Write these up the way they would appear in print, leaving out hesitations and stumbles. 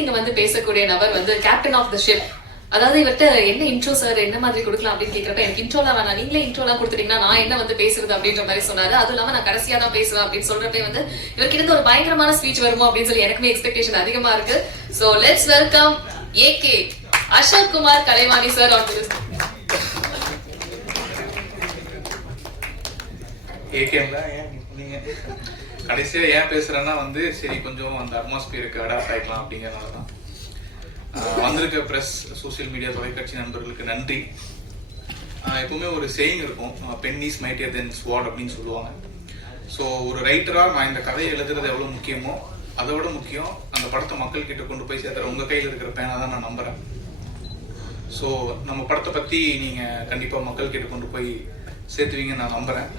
இங்க வந்து பேசக்கூடிய நபர் வந்து கேப்டன் ஆஃப் த ஷிப். அதாவது இவர்கிட்ட என்ன இன்ட்ரோ சார் என்ன மாதிரி கொடுக்கலாம் அப்படின்னு கேட்கறப்ப எனக்கு இன்ட்ரோலாம் வேணாம், நீங்களே இன்ட்ரோலாம் கொடுத்துட்டீங்கன்னா நான் என்ன வந்து பேசுறது அப்படின்ற மாதிரி சொன்னாரு. அதுவும் இல்லாம நான் கடைசியா தான் பேசுவேன் அப்படின்னு சொல்றப்ப வந்து இவருக்கு இருந்து ஒரு பயங்கரமான ஸ்பீச் வருமோ அப்படின்னு சொல்லி எனக்குமே எக்ஸ்பெக்டேஷன் அதிகமா இருக்கு. So let's welcome AK Ashok Kumar Kalaivani sir on the கடைசியா ஏன் பேசுறேன்னா வந்து சரி கொஞ்சம் அந்த அட்மாஸ்பியருக்கு அடாப்ட் ஆயிக்கலாம் அப்படிங்கறதுனாலதான் வந்திருக்க பிரஸ் சோசியல் மீடியா தொலைக்காட்சி நண்பர்களுக்கு நன்றி. எப்பவுமே ஒரு சேயிங் இருக்கும், பென் இஸ் மைட்டியர் தென் ஸ்வாட் அப்படின்னு சொல்லுவாங்க. ஸோ ஒரு ரைட்டரா நான் இந்த கதையை எழுதுறது எவ்வளவு முக்கியமோ அதை விட முக்கியம் அந்த படத்தை மக்கள் கிட்ட கொண்டு போய் சேர்த்துற உங்க கையில் இருக்கிற பேனா தான் நான் நம்புறேன். ஸோ நம்ம படத்தை பத்தி நீங்க கண்டிப்பா மக்கள் கிட்ட கொண்டு போய் சேர்த்துவீங்கன்னு நான் நம்புறேன்.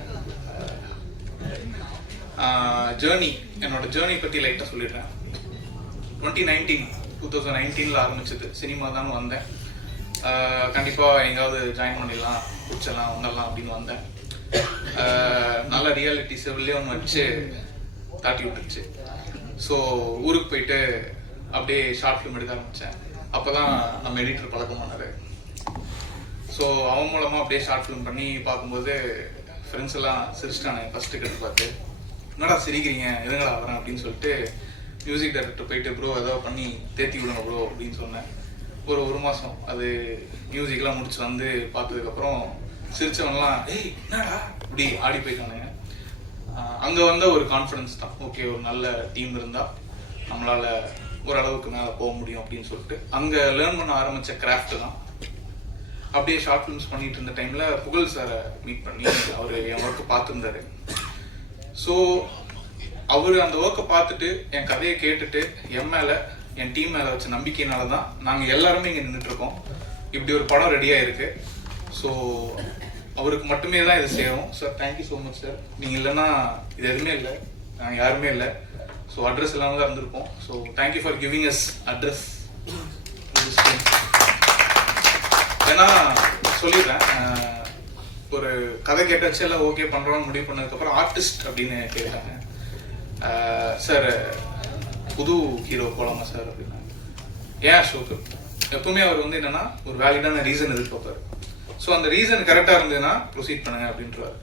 ஜேர்னி, என்னோட ஜேர்னி பத்தி லைட்டா சொல்லிடுறேன். 2019 ஆரம்பிச்சது, சினிமா தான் வந்தேன். கண்டிப்பா எங்காவது ஜாயின் பண்ணிடலாம், பிடிச்சலாம் வந்துடலாம் அப்படின்னு வந்தேன். நல்ல ரியாலிட்டி செவிலே ஒன்று வச்சு தாட்டி விட்டுருச்சு. ஸோ ஊருக்கு போயிட்டு அப்படியே ஷார்ட் ஃபிலிம் எடுக்க ஆரம்பித்தேன். அப்போதான் நம்ம எடிட்டர் பழக்கமானாரு. ஸோ அவன் மூலமாக அப்படியே ஷார்ட் ஃபிலிம் பண்ணி பார்க்கும்போது ஃப்ரெண்ட்ஸ் எல்லாம் சிரிச்சிட்டானே ஃபர்ஸ்ட்டு கட்டு பார்த்து, என்னடா சிரிக்கிறீங்க எதுங்கடா வரேன் அப்படின்னு சொல்லிட்டு மியூசிக் டைரக்டர் போயிட்டு ப்ரோ ஏதாவது பண்ணி தேத்தி விடுங்க ப்ரோ அப்படின்னு சொன்னேன். ஒரு மாதம் அது மியூசிக்லாம் முடிச்சு வந்து பார்த்ததுக்கப்புறம் சிரிச்சவன்லாம் ஏய் என்னடா இப்படி ஆடி போயிட்டானுங்க. அங்கே வந்த ஒரு கான்ஃபிடன்ஸ் தான், ஓகே ஒரு நல்ல டீம் இருந்தால் நம்மளால ஓரளவுக்கு மேலே போக முடியும் அப்படின்னு சொல்லிட்டு அங்கே லேர்ன் பண்ண ஆரம்பித்த கிராஃப்ட் தான். அப்படியே ஷார்ட் ஃபிலிம்ஸ் பண்ணிட்டு இருந்த டைம்ல புகழ் சாரை மீட் பண்ணி அவர் என் ஒர்க்கை பார்த்துருந்தாரு. ஸோ அவர் அந்த ஒர்க்கை பார்த்துட்டு என் கதையை கேட்டுட்டு என் மேல என் டீம் மேல வச்ச நம்பிக்கையினால தான் நாங்கள் எல்லாருமே இங்கே நின்றுட்டு இருக்கோம். இப்படி ஒரு படம் ரெடியாக இருக்கு. ஸோ அவருக்கு மட்டுமே தான் இது சேரும். Sir thank you so much sir. நீங்கள் இல்லைன்னா இது எதுவுமே இல்லை, நாங்கள் யாருமே இல்லை. ஸோ அட்ரஸ் இல்லாமல் தான் இருந்திருப்போம். So thank you for giving us address. ஏன்னா சொல்லிடுறேன், ஒரு கதை கேட்டாச்சு எல்லாம் ஓகே பண்றோம்னு முடிவு பண்ணதுக்கப்புறம் ஆர்டிஸ்ட் அப்படின்னு கேட்டாங்க. சார் புது ஹீரோ போலாமா சார் அப்படின்னா, ஏன் அசோக் எப்பவுமே அவர் வந்து என்னன்னா ஒரு வேலிடான ரீசன் எதிர்பார்ப்பாரு. ஸோ அந்த ரீசன் கரெக்டா இருந்ததுன்னா ப்ரொசீட் பண்ணுங்க அப்படின்றாரு.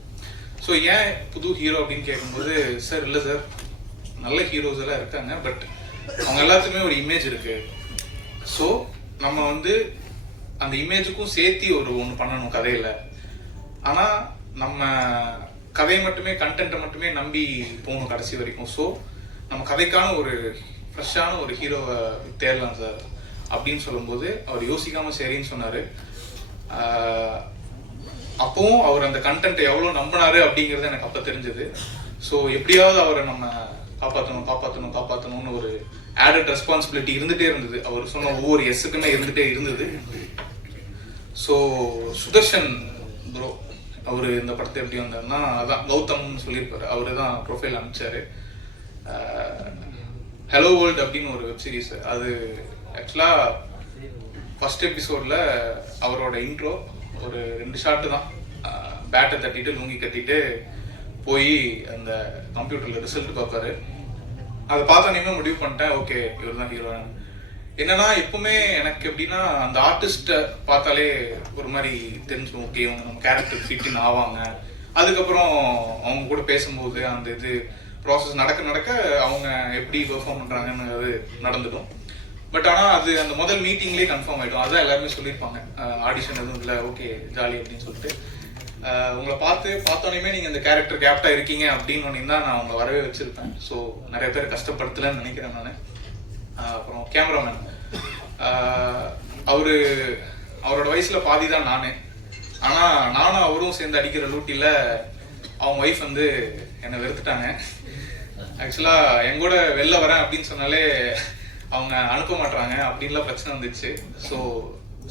ஸோ ஏன் புது ஹீரோ அப்படின்னு கேட்கும்போது, சார் இல்லை சார் நல்ல ஹீரோஸ் எல்லாம் இருக்காங்க, பட் அவங்க எல்லாத்துக்குமே ஒரு இமேஜ் இருக்கு. ஸோ நம்ம வந்து அந்த இமேஜுக்கும் சேர்த்தி ஒன்று பண்ணணும் கதையில. ஆனா நம்ம கதையை மட்டுமே கண்டென்ட்டை மட்டுமே நம்பி போகணும் கடைசி வரைக்கும். ஸோ நம்ம கதைக்கான ஒரு ஃப்ரெஷ்ஷான ஒரு ஹீரோவை தேடலாம் சார் அப்படின்னு சொல்லும்போது அவர் யோசிக்காம சரின்னு சொன்னாரு. அப்பவும் அவர் அந்த கண்டென்ட்டை எவ்வளோ நம்பினாரு அப்படிங்கிறது எனக்கு அப்போ தெரிஞ்சது. ஸோ எப்படியாவது அவரை நம்ம காப்பாற்றணும்னு ஒரு ஆடட் ரெஸ்பான்சிபிலிட்டி இருந்துட்டே இருந்தது. அவர் சொன்ன ஒவ்வொரு எஸ்ஸுக்குமே இருந்துட்டே இருந்தது. ஸோ சுதர்ஷன் ப்ரோ அவரு இந்த படத்தை எப்படி வந்தாருன்னா, அதான் கௌதம்னு சொல்லியிருப்பாரு, அவரு தான் ப்ரொஃபைல் அனுப்பிச்சாரு. ஹலோ வேர்ல்ட் அப்படின்னு ஒரு வெப் சீரிஸ். அது ஆக்சுவலா ஃபர்ஸ்ட் எபிசோட்ல அவரோட இன்ட்ரோ ஒரு 2 ஷாட்டு தான். பேட்டை தட்டிட்டு லுங்கி கட்டிட்டு போய் அந்த கம்ப்யூட்டர்ல ரிசல்ட் பார்ப்பாரு. அதை பார்த்தோன்னே முடிவு பண்ணிட்டேன், ஓகே இவர் தான் ஹீரோ. என்னன்னா எப்பவுமே எனக்கு எப்படின்னா அந்த ஆர்டிஸ்ட பார்த்தாலே ஒரு மாதிரி தெரிஞ்சும், ஓகே இவங்க நம்ம கேரக்டர் ஃபிட்டின் ஆவாங்க. அதுக்கப்புறம் அவங்க கூட பேசும்போது அந்த இது ப்ராசஸ் நடக்க அவங்க எப்படி பெர்ஃபார்ம் பண்றாங்கன்னு அது நடந்துடும். பட் ஆனால் அது அந்த முதல் மீட்டிங்லேயே கன்ஃபார்ம் ஆகிடும். அதான் எல்லாருமே சொல்லியிருப்பாங்க, ஆடிஷன் எதுவும் இல்லை, ஓகே ஜாலி அப்படின்னு சொல்லிட்டு. உங்களை பார்த்தோன்னே நீங்கள் இந்த கேரக்டர் கேப்டா இருக்கீங்க அப்படின்னு தான் நான் உங்களை வரவே வச்சிருப்பேன். ஸோ நிறைய பேர் கஷ்டப்படுத்தலன்னு நினைக்கிறேன் நான். அப்புறம் கேமராமேன், அவரோட வயசுல பாதி தான் நானு. ஆனா நானும் அவரும் சேர்ந்து அடிக்கிற லூட்டில அவங்க ஒய்ஃப் வந்து என்னை வெறுத்துட்டாங்க. ஆக்சுவலா என் கூட வெளில வரேன் அப்படின்னு சொன்னாலே அவங்க அனுப்ப மாட்டாங்க அப்படின்லாம் பிரச்சனை வந்துச்சு. ஸோ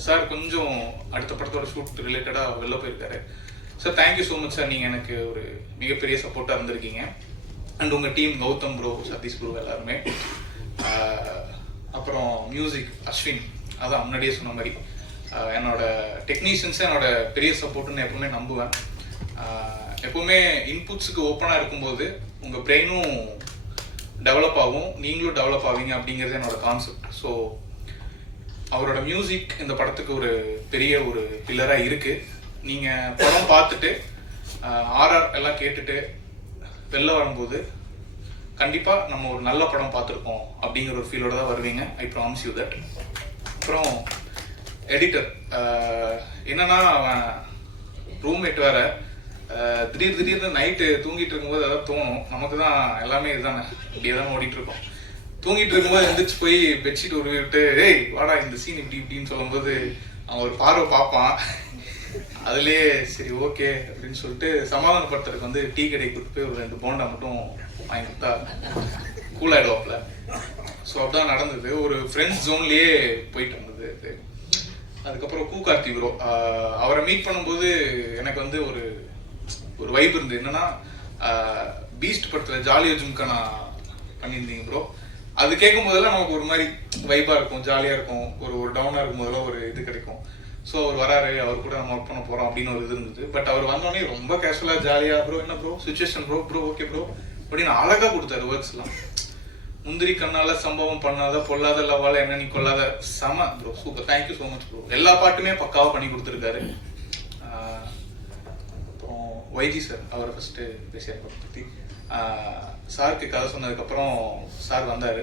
சார் கொஞ்சம் அடுத்த படத்தோட ஷூட் ரிலேட்டடா வெளில போயிருக்காரு. Sir thank you so much sir, நீங்க எனக்கு ஒரு மிகப்பெரிய சப்போர்ட்டா இருந்திருக்கீங்க. அண்ட் உங்க team Gautham bro, Sathish bro எல்லாருமே. அப்புறம் மியூசிக் அஸ்வின், அதான் முன்னாடியே சொன்ன மாதிரி என்னோட டெக்னீஷியன்ஸ் என்னோட பெரிய சப்போர்ட்னு எப்பவுமே நம்புவேன். எப்பவுமே இன்புட்ஸுக்கு ஓப்பனாக இருக்கும்போது உங்கள் பிரெயினும் டெவலப் ஆகும், நீங்களும் டெவலப் ஆவீங்க அப்படிங்கிறது என்னோட கான்செப்ட். ஸோ அவரோட மியூசிக் இந்த படத்துக்கு ஒரு பெரிய ஒரு பில்லராக இருக்கு. நீங்கள் படம் பார்த்துட்டு ஆர்ஆர் எல்லாம் கேட்டுட்டு வெளில வரும்போது கண்டிப்பாக நம்ம ஒரு நல்ல படம் பார்த்துருக்கோம் அப்படிங்கிற ஒரு ஃபீலோட தான் வருவீங்க. I promise you that. அப்புறம் எடிட்டர் என்னன்னா, அவன் ரூம்மேட் வேற, திடீர்னு நைட்டு தூங்கிட்டு இருக்கும்போது அதாவது தோணும், நமக்கு தான் எல்லாமே இதுதானே, இப்படியே தான் ஓடிட்டு இருக்கோம். தூங்கிட்டு இருக்கும்போது எந்திரிச்சு போய் பெட்ஷீட் உருவிட்டு ஏய் வாடா இந்த சீன் இப்படி இப்படின்னு சொல்லும்போது அவன் ஒரு பார்வை பார்ப்பான். அதுலேயே சரி ஓகே அப்படின்னு சொல்லிட்டு சமாதானப்படுத்துறதுக்கு வந்து டீ கடை கொடுத்து போய் ஒரு 2 போண்டா மட்டும் வாங்கி கொடுத்தா கூல் ஆயிடுவாப்ல. ஸோ அப்படிதான் நடந்தது. ஒரு ஃப்ரெண்ட்ஸ் ஜோன்லயே போயிட்டு இருந்தது. அதுக்கப்புறம் கார்த்தி ப்ரோ, அவரை மீட் பண்ணும்போது எனக்கு வந்து ஒரு வைப் இருந்தது. என்னன்னா, பீஸ்ட் படத்துல ஜாலியா ஜும்கா நான் பண்ணியிருந்தீங்க ப்ரோ. அது கேட்கும் போதெல்லாம் நமக்கு ஒரு மாதிரி வைப்பா இருக்கும், ஜாலியா இருக்கும். ஒரு டவுனா இருக்கும் போதெல்லாம் ஒரு இது கிடைக்கும். ஸோ அவர் வராரு, அவர் கூட நம்ம ஒர்க் பண்ண போறோம் அப்படின்னு ஒரு இது இருந்தது. பட் அவர் வந்தோடனே ரொம்ப கேஷுவலா ஜாலியா ப்ரோ என்ன bro situation bro okay bro அப்படின்னு அழகா கொடுத்தாரு வேர்ட்ஸ் எல்லாம். முந்திரி கண்ணால சம்பவம் பண்ணாத பொல்லாத லவால என்ன நீ கொள்ளாத செம bro, super, thank you so much bro. எல்லா பாட்டுமே பக்காவா பண்ணி கொடுத்துருக்காரு. அப்புறம் வைஜி சார், அவரை ஃபர்ஸ்ட் பேசிய பற்றி சாருக்கு கதை சொன்னதுக்கப்புறம் சார் வந்தார்.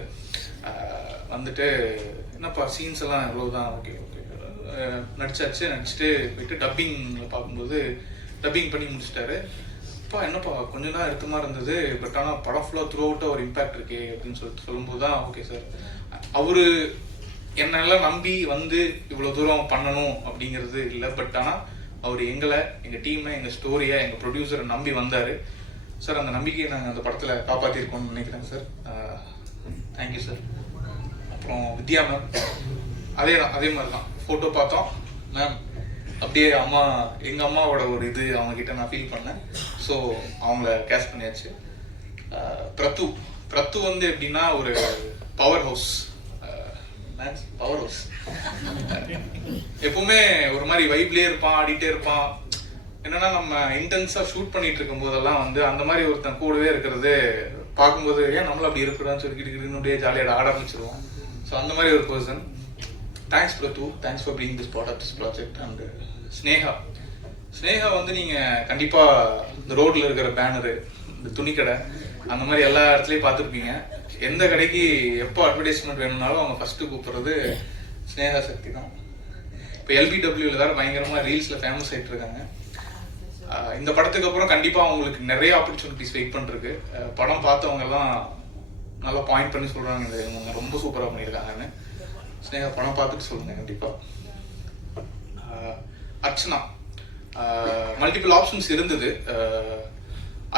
வந்துட்டு என்னப்பா சீன்ஸ் எல்லாம் இவ்வளோதான், ஓகே ஓகே நடிச்சுட்டு போயிட்டு டப்பிங்கில் பார்க்கும்போது டப்பிங் பண்ணி முடிச்சிட்டாரு. அப்பா என்னப்பா கொஞ்ச நேரம் எடுத்த மாதிரி இருந்தது, பட் ஆனால் படம் ஃபுல்லாக த்ரூ அவுட்டாக ஒரு இம்பேக்ட் இருக்கே அப்படின்னு சொல்லும்போது தான் ஓகே சார், அவரு என்னெல்லாம் நம்பி வந்து இவ்வளோ தூரம் பண்ணணும் அப்படிங்கிறது இல்லை. பட் ஆனால் அவர் எங்களை, எங்கள் டீமை, எங்கள் ஸ்டோரியை, எங்கள் ப்ரொடியூசரை நம்பி வந்தார் சார். அந்த நம்பிக்கையை நாங்கள் அந்த படத்தில் காப்பாற்றிருக்கோம்னு நினைக்கிறேன் சார். Thank you sir. அப்புறம் வித்யா மேம் அதே மாதிரி தான் ஃபோட்டோ பார்த்தோம் மேம், அப்படியே எங்கள் அம்மாவோட ஒரு இது அவங்கக்கிட்ட நான் ஃபீல் பண்ணேன். ஸோ அவங்கள கேஷ் பண்ணியாச்சு. பிரத்து வந்து எப்படின்னா ஒரு பவர் ஹவுஸ், எப்பவுமே ஒரு மாதிரி வைப்லேயே இருப்பான், ஆடிட்டே இருப்பான். என்னன்னா நம்ம இன்டென்ஸா ஷூட் பண்ணிட்டு இருக்கும் போதெல்லாம் வந்து அந்த மாதிரி ஒருத்தன் கூடவே இருக்கிறது பார்க்கும்போது ஏன் நம்மள அப்படி இருக்கக்கூடாதுன்னு சொல்லிக்கிட்டு ஜாலியாக ஆட ஆரம்பிச்சிருவோம். ஸோ அந்த மாதிரி ஒரு person. Thanks Prathu, thanks for being this part of this project. And Sneha வந்து நீங்கள் கண்டிப்பாக இந்த ரோட்டில் இருக்கிற பேனரு, இந்த துணிக்கடை, அந்த மாதிரி எல்லா இடத்துலையும் பார்த்துருப்பீங்க. எந்த கடைக்கு எப்போ அட்வர்டைஸ்மெண்ட் வேணும்னாலும் அவங்க ஃபர்ஸ்ட் கூப்பிடுறது ஸ்னேகா சக்தி தான். இப்போ LBWல வேற பயங்கரமாக ரீல்ஸில் ஃபேமஸ் ஆகிட்டு இருக்காங்க. இந்த படத்துக்கு அப்புறம் கண்டிப்பாக அவங்களுக்கு நிறைய ஆப்பர்ச்சுனிட்டிஸ் வெயிட் பண்ணிருக்கு. படம் பார்த்தவங்க எல்லாம் நல்லா பாயிண்ட் பண்ணி சொல்கிறாங்க, இவங்க ரொம்ப சூப்பராக பண்ணியிருக்காங்கன்னு. ஸ்னேகா படம் பார்த்துட்டு சொல்லுங்க கண்டிப்பாக. அர்ச்சனா, மல்டிபிள் ஆப்ஷன்ஸ் இருந்தது.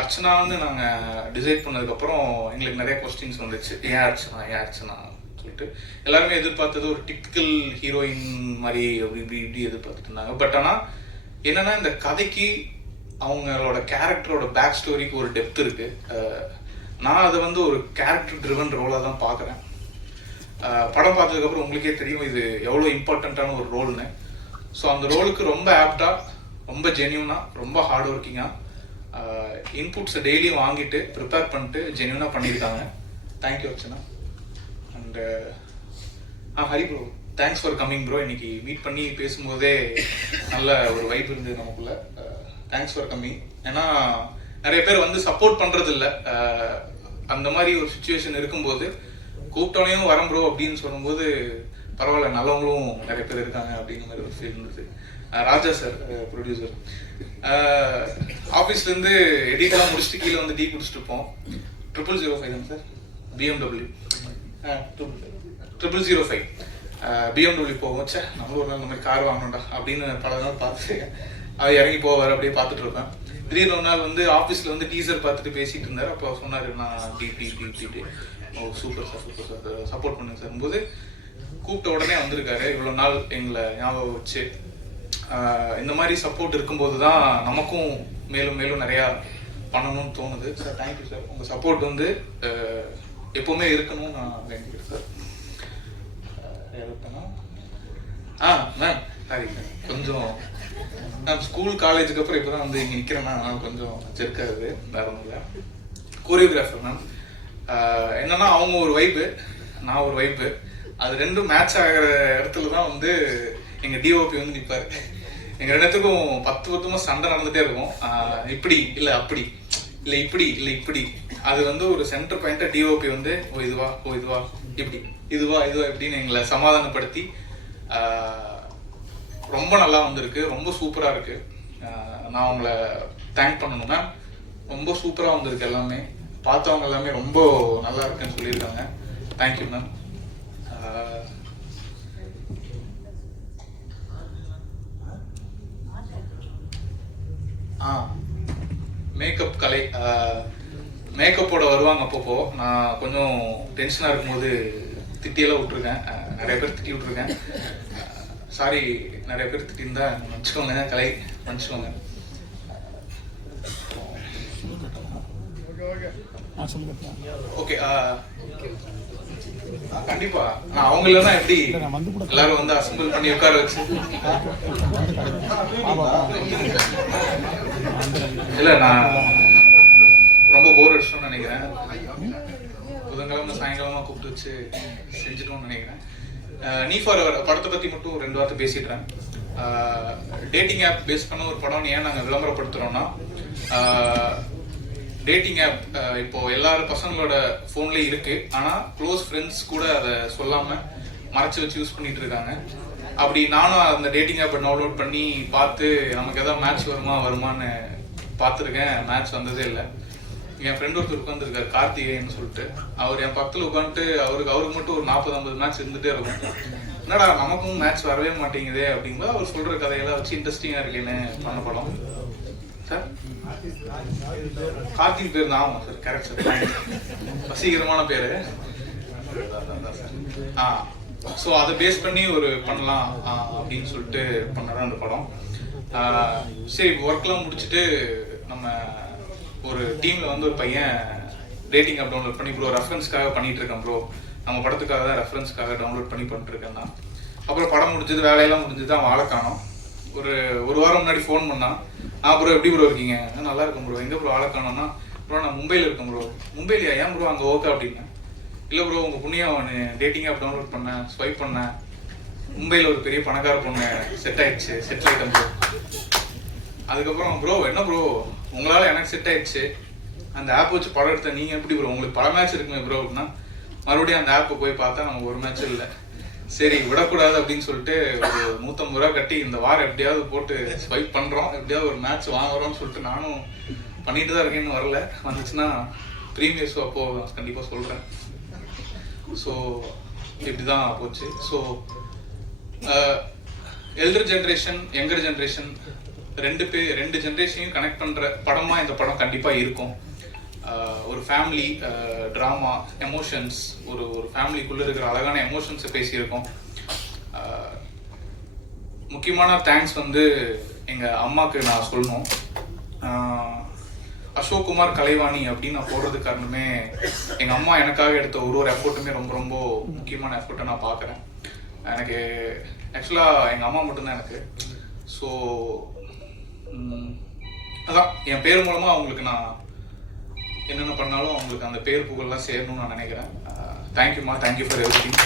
அர்ச்சனான்னு நாங்கள் டிசைட் பண்ணதுக்கப்புறம் எங்களுக்கு நிறைய கொஸ்டின்ஸ் வந்துச்சு. ஏன் அர்ச்சனா சொல்லிட்டு எல்லாருமே எதிர்பார்த்தது ஒரு டிப்பிக்கல் ஹீரோயின் மாதிரி அப்படி இப்படி எதிர்பார்த்துட்டு இருந்தாங்க. பட் ஆனால் என்னன்னா, இந்த கதைக்கு அவங்களோட கேரக்டரோட பேக் ஸ்டோரிக்கு ஒரு டெப்த் இருக்கு. நான் அதை வந்து ஒரு கேரக்டர் ட்ரிவன் ரோலாக தான் பார்க்குறேன். படம் பார்த்ததுக்கப்புறம் உங்களுக்கே தெரியும் இது எவ்வளோ இம்பார்ட்டண்ட்டான ஒரு ரோல்னு. ஸோ அந்த ரோலுக்கு ரொம்ப ஆப்டாக, ரொம்ப ஜென்யூனாக, ரொம்ப ஹார்ட் ஒர்க்கிங்காக இன்புட்ஸை டெய்லியும் வாங்கிட்டு ப்ரிப்பேர் பண்ணிட்டு ஜென்யூனாக பண்ணியிருக்காங்க. Thank you Archana. And Hari bro, thanks for coming bro. இன்னைக்கு மீட் பண்ணி பேசும்போதே நல்ல ஒரு வைப் இருந்தது நமக்குள்ள. Thanks for coming. ஏன்னா நிறைய பேர் வந்து சப்போர்ட் பண்ணுறது இல்லை. அந்த மாதிரி ஒரு சுச்சுவேஷன் இருக்கும்போது கூப்பிட்டோனையும் வரம் ப்ரோ அப்படின்னு சொல்லும்போது பரவாயில்ல, நல்லவங்களும் நிறைய பேர் இருக்காங்க அப்படிங்கிற மாதிரி ஒரு ஃபீல் இருந்தது. ராஜா சார் ப்ரொடியூசர், ஆஃபீஸ்லேருந்து எடிட்டெல்லாம் முடிச்சுட்டு கீழே வந்து டீ குடிச்சிட்டு இருப்போம். 005 தான் சார், BMW 005 BMW போவோம். சே நம்மளும் ஒரு நாள் இந்த மாதிரி கார் வாங்கணும்டா அப்படின்னு பல நாள் பார்த்து அவர் இறங்கி போவார், அப்படியே பார்த்துட்டு இருப்பேன். திடீர்னு ஒரு நாள் வந்து ஆஃபீஸில் வந்து டீசர் பார்த்துட்டு பேசிட்டு இருந்தார். அப்போ சொன்னார், நான் டி ஓ சூப்பர் சார் சப்போர்ட் பண்ணுங்க சார் போது கூப்பிட்ட உடனே வந்திருக்காரு. இவ்வளோ நாள் எங்களை ஞாபகம் வச்சு இந்த மாதிரி சப்போர்ட் இருக்கும்போது தான் நமக்கும் மேலும் மேலும் நிறையா பண்ணணும்னு தோணுது. சார் தேங்க்யூ சார், உங்கள் சப்போர்ட் வந்து எப்போவுமே இருக்கணும்னு நான் வேண்டிக்கிறேன் சார். மேம் சாரி கொஞ்சம் மேம் ஸ்கூல் காலேஜுக்கு அப்புறம் இப்போ தான் வந்து இங்கே நிற்கிறேன்னா அதனால கொஞ்சம் ஜெர்க்காது, வேற ஒன்றும் இல்லை. கோரியோகிராஃபர் மேம், என்னன்னா அவங்க ஒரு வைப்பு, நான் ஒரு வைப்பு, அது ரெண்டும் மேட்ச் ஆகிற இடத்துல தான் வந்து எங்க டிஓபி வந்து நிற்பாரு. எங்க ரெண்டுத்துக்கும் 10 சண்டை நடந்துட்டே இருக்கும். இப்படி இல்ல அப்படி இல்ல இப்படி இல்ல இப்படி. அது வந்து ஒரு சென்டர் பாயிண்டா டிஓபி வந்து ஓ இதுவா இப்படி இதுவா இப்படின்னு எங்களை சமாதானப்படுத்தி ரொம்ப நல்லா வந்திருக்கு. ரொம்ப சூப்பரா இருக்கு. நான் உங்களை தேங்க் பண்ணணும்னா ரொம்ப சூப்பரா வந்திருக்கு. எல்லாமே பார்த்தவங்க எல்லாமே ரொம்ப நல்லா இருக்குன்னு சொல்லியிருக்காங்க. Thank you ma'am. மேக்கப் கலை, மேக்கப்போட வருவாங்க. அப்பப்போ நான் கொஞ்சம் டென்ஷனாக இருக்கும்போது திட்டியெல்லாம் விட்டுருக்கேன். நிறைய பேர் திட்டி விட்டுருக்கேன். சாரி, நிறைய பேர் திட்டிருந்தா மன்னிச்சுக்கோங்க. கலை மன்னிச்சுக்கோங்க. ஓகே, கண்டிப்பா நான் அவங்க இல்லைன்னா எப்படி எல்லாரும் வந்து அசம்பிள் பண்ணி உட்கார வச்சு இல்ல நான் ரொம்ப போர் அடிச்சோம்னு நினைக்கிறேன். புதன்கிழமை சாயங்காலமா கூப்பிட்டு வச்சு செஞ்சுட்டோம்னு நினைக்கிறேன். நீ ஃபார் படத்தை பத்தி மட்டும் 2 வார்த்தை பேசிடுறேன். டேட்டிங் ஆப் பேஸ் பண்ண ஒரு படம் ஏன் நாங்கள் விளம்பரப்படுத்துறோம்னா, டேட்டிங் ஆப் இப்போ எல்லாரும் பசங்களோட போன்லயும் இருக்கு. ஆனா க்ளோஸ் ஃப்ரெண்ட்ஸ் கூட அதை சொல்லாம மறைச்சு வச்சு யூஸ் பண்ணிட்டு இருக்காங்க. அப்படி நானும் அந்த டேட்டிங் ஆப்பை டவுன்லோட் பண்ணி பார்த்து நமக்கு ஏதாவது மேட்ச் வருமான்னு பார்த்துருக்கேன். மேட்ச் வந்ததே இல்லை. என் ஃப்ரெண்ட் ஒருத்தர் உட்காந்துருக்காரு, கார்த்திகேயன்னு சொல்லிட்டு. அவர் என் பக்கத்தில் உட்காந்துட்டு அவருக்கு மட்டும் ஒரு 40-50 மேட்ச் இருந்துட்டே இருக்கும். என்னடா நமக்கும் மேட்ச் வரவே மாட்டேங்குதே அப்படிங்கும்போது அவர் சொல்ற கதையெல்லாம் வச்சு இன்ட்ரெஸ்டிங்கா இருக்கேன்னு பண்ண படம் சார். கார்த்திக் பேர் தான். ஆமா சார், கரெக்ட் சார், வசீகரமான பேரு. ஸோ அதை பேஸ் பண்ணி ஒரு பண்ணலாம் அப்படின்னு சொல்லிட்டு பண்ணதான் அந்த படம். சரி, ஒர்க்லாம் முடிச்சுட்டு நம்ம ஒரு டீம்ல வந்து ஒரு பையன் டேட்டிங் ஆப் டவுன்லோட் பண்ணி ப்ரோ ரெஃபரன்ஸ்க்காக பண்ணிட்டு இருக்கேன் ப்ரோ, நம்ம படத்துக்காக தான் ரெஃபரன்ஸ்க்காக டவுன்லோட் பண்ணிட்டு இருக்கேன் தான். அப்புறம் படம் முடிஞ்சது, வேலையெல்லாம் முடிஞ்சது, அவன் ஆளை காணோம். ஒரு வாரம் முன்னாடி ஃபோன் பண்ணான். ப்ரோ எப்படி ப்ரோ இருக்கீங்க? நல்லா இருக்கும் ப்ரோ. எங்க ப்ரோ ஆளை காணோம்னா, ப்ரோ நான் மும்பையில் இருக்கேன் ப்ரோ. மும்பையிலையா? ஏன் ப்ரோ அங்கே ஓகே அப்படின்னு. இல்லை ப்ரோ உங்க புண்ணியம் டேட்டிங் ஆப் டவுன்லோட் பண்ணேன், ஸ்வைப் பண்ணேன், மும்பையில் ஒரு பெரிய பணக்கார பொண்ணு செட் ஆயிடுச்சு, செட்டில் ஆயிட்டேன் ப்ரோ. அதுக்கப்புறம் ப்ரோ என்ன ப்ரோ உங்களால எனக்கு செட் ஆயிடுச்சு, அந்த ஆப் வச்சு படம் எடுத்த நீங்க எப்படி ப்ரோ, உங்களுக்கு பல மேட்ச் இருக்குமே ப்ரோ அப்படின்னா, மறுபடியும் அந்த ஆப்பை போய் பார்த்தா நமக்கு ஒரு மேட்ச் இல்லை. சரி விடக்கூடாது அப்படின்னு சொல்லிட்டு ஒரு 150 ரூபா கட்டி இந்த வாரம் எப்படியாவது போட்டு ஸ்வைப் பண்றோம், எப்படியாவது ஒரு மேட்ச் வாங்குறோம்னு சொல்லிட்டு நானும் பண்ணிட்டு தான் இருக்கேன்னு. வரல, வந்துச்சுன்னா ப்ரீமியர் ஷோ அப்போ கண்டிப்பா சொல்றேன். ஸோ இப்படிதான் போச்சு. So elder generation, younger generation, ரெண்டு ஜென்ரேஷனையும் கனெக்ட் பண்ற படமா இந்த படம் கண்டிப்பா இருக்கும். ஒரு ஃபேமிலி ட்ராமா, எமோஷன்ஸ், ஒரு ஃபேமிலிக்குள்ள இருக்கிற அழகான எமோஷன்ஸை பேசியிருக்கோம். முக்கியமான தேங்க்ஸ் வந்து எங்க அம்மாக்கு நான் சொல்லணும். அசோக் குமார் கலைவாணி அப்படின்னு நான் போடுறதுக்கு காரணமே எங்க அம்மா எனக்காக எடுத்த ஒரு எஃபோர்ட்டுமே ரொம்ப ரொம்ப முக்கியமான எஃபோர்ட்டை நான் பார்க்குறேன். எனக்கு ஆக்சுவலா எங்க அம்மா மட்டும்தான் எனக்கு. ஸோ அதான் என் பேர் மூலமா அவங்களுக்கு நான் என்னென்ன பண்ணாலும் அவங்களுக்கு அந்த பேர் புகழ்லாம் சேரணும்னு நான் நினைக்கிறேன். தேங்க்யூமா, தேங்க்யூ ஃபார் எவ்ரிதிங்.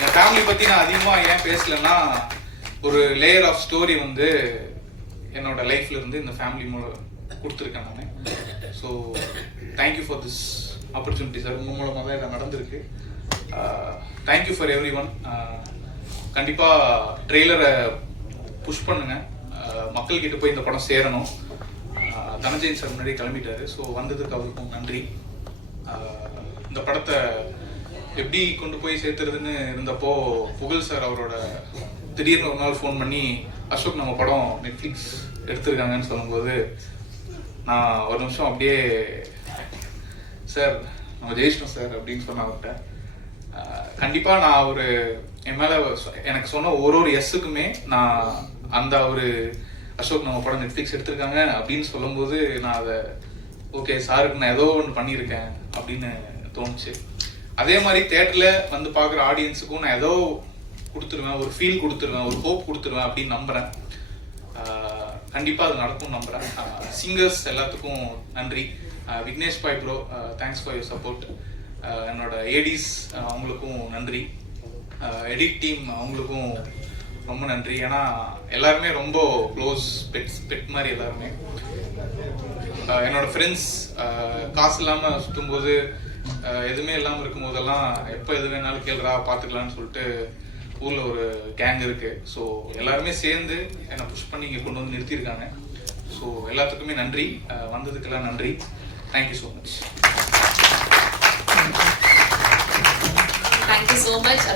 என் ஃபேமிலி பத்தி நான் அதிகமா ஏன் பேசலன்னா, ஒரு லேயர் ஆஃப் ஸ்டோரி வந்து என்னோட லைஃப்ல இருந்து இந்த ஃபேமிலி மூலம் கொடுத்துருக்கேன் நான். So thank you for this opportunity sir. உங்க மூலமாக தான் இதை நடந்திருக்கு. Thank you for every one. கண்டிப்பா ட்ரெய்லரை புஷ் பண்ணுங்க, மக்கள்கிட்ட போய் இந்த படம் சேரணும். தனஞ்சயன் சார் முன்னாடி கிளம்பிட்டாரு. ஸோ வந்ததுக்கு அவருக்கும் நன்றி. இந்த படத்தை எப்படி கொண்டு போய் சேர்த்துறதுன்னு இருந்தப்போ புகழ் சார் அவரோட திடீர்னு ஒரு நாள் ஃபோன் பண்ணி, அசோக் நம்ம படம் நெட்ஃப்ளிக்ஸ் எடுத்திருக்காங்கன்னு சொல்லும்போது நான் ஒரு நிமிஷம் அப்படியே, சார் நம்ம ஜெயிச்சிட்டோம் சார் அப்படின்னு சொன்ன அவர்கிட்ட. கண்டிப்பாக நான் ஒரு என் மேலே எனக்கு சொன்ன ஒரு எஸ்ஸுக்குமே நான் அந்த ஒரு அசோக் நம்ம படம் நெட்ஃப்ளிக்ஸ் எடுத்திருக்காங்க அப்படின்னு சொல்லும்போது நான் அதை ஓகே சாருக்கு நான் ஏதோ ஒன்று பண்ணியிருக்கேன் அப்படின்னு தோணுச்சு. அதே மாதிரி தேட்டரில் வந்து பார்க்குற ஆடியன்ஸுக்கும் நான் ஏதோ கொடுத்துருவேன், ஒரு ஃபீல் கொடுத்துருவேன், ஒரு ஹோப் கொடுத்துருவேன் அப்படின்னு நம்புகிறேன். கண்டிப்பாக அது நடக்கும் நம்புகிறேன். சிங்கர்ஸ் எல்லாத்துக்கும் நன்றி. விக்னேஷ் பாய் bro, thanks for your support. என்னோட ஏடிஸ் அவங்களுக்கும் நன்றி. எடிட் டீம் அவங்களுக்கும் ரொம்ப நன்றி. ஏன்னா எல்லாருமே ரொம்ப க்ளோஸ் பெட் மாதிரி எல்லாருமே. என்னோட ஃப்ரெண்ட்ஸ் காசு இல்லாமல் சுற்றும்போது, எதுவுமே இல்லாமல் இருக்கும் போதெல்லாம் எப்போ எது வேணாலும் கேள்றா பார்த்துக்கலான்னு சொல்லிட்டு ஊரில் ஒரு கேங் இருக்கு. ஸோ எல்லாருமே சேர்ந்து என்னை புஷ் பண்ணி இங்கே கொண்டு வந்து நிறுத்தியிருக்காங்க. ஸோ எல்லாத்துக்குமே நன்றி, வந்ததுக்கெல்லாம் நன்றி. Thank you so much. Thank you so much.